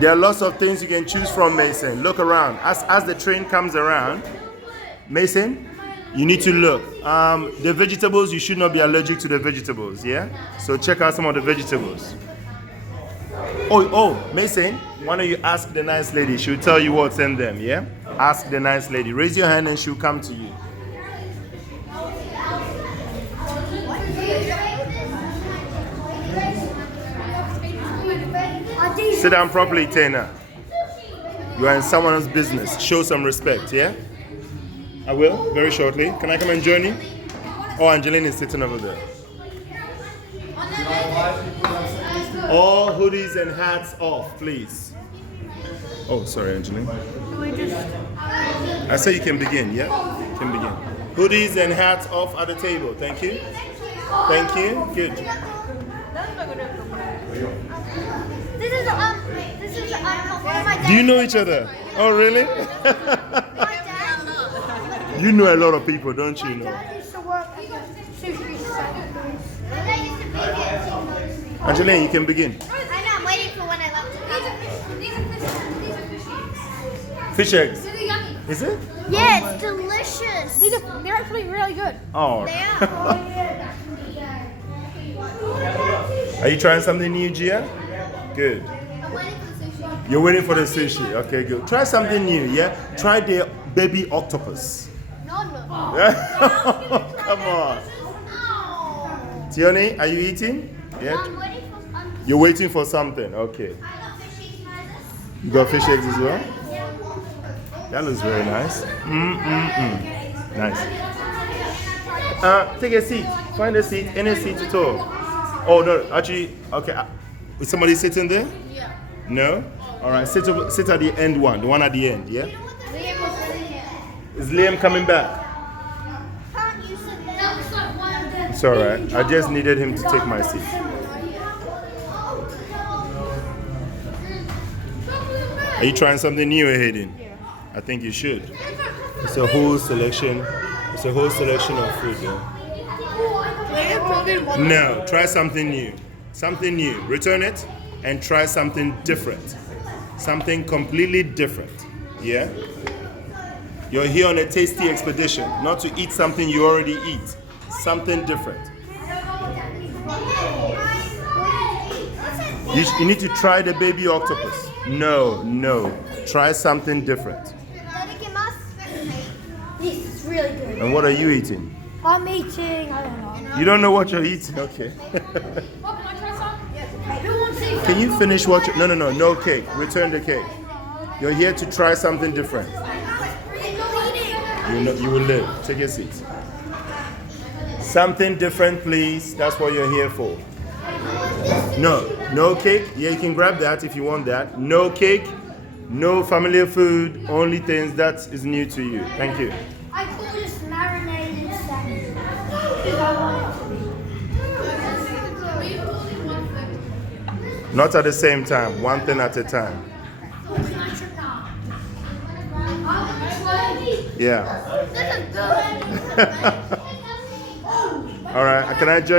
There are lots of things you can choose from, Mason. Look around. As the train comes around, Mason, you need to look. The vegetables, you should not be allergic to the vegetables, yeah? So check out some of the vegetables. Oh, Mason, why don't you ask the nice lady? She'll tell you what's in them, yeah? Ask the nice lady. Raise your hand and she'll come to you. Sit down properly, Tana. You are in someone else's business. Show some respect, yeah? I will, very shortly. Can I come and join you? Oh, Angeline is sitting over there. All hoodies and hats off, please. Oh, sorry, Angeline. I say you can begin, yeah? You can begin. Hoodies and hats off at the table. Thank you. Thank you. Good. This is my dad. Do you know each other? Oh, really? You know a lot of people, don't you know? Dad used to work at the sushi center. Angeline, you can begin. I know, I'm waiting for when I left. Fish eggs. Is it? Yeah, it's delicious. They're actually really good. Oh. They are. Are you trying something new, Gia? Good. I'm waiting for the sushi. You're waiting for the sushi. Okay, good. Try something new, yeah? Try the baby octopus. No. Come on. Tione, are you eating? Yeah. I'm waiting for You're waiting for something. Okay. I got fish eggs. You got fish eggs as well? That looks very nice. Nice. Take a seat. Find a seat. Any seat at all. Oh, no. Actually, okay. Is somebody sitting there? Yeah. No? All right. Sit at the end one. The one at the end, yeah? Liam was sitting here. Is Liam coming back? Can't you sit there? That was like one of the. It's all right. I just needed him to take my seat. Are you trying something new, Hayden? Yeah. I think you should. It's a whole selection. It's a whole selection of food. Yeah? No, try something new. Something new. Return it and try something different. Something completely different. Yeah? You're here on a tasty expedition, not to eat something you already eat. Something different. You need to try the baby octopus. No. Try something different. This is really good. And what are you eating? I'm eating, I don't know. You don't know what you're eating? Okay. Can I try some? Yes. Can you finish what you... No cake. Return the cake. You're here to try something different. You will live. Take a seat. Something different, please. That's what you're here for. No cake. Yeah, you can grab that if you want that. No cake, no familiar food, only things that is new to you. Thank you. I call this marinated salmon. Not at the same time, one thing at a time. Yeah. This is good. All right, can I join?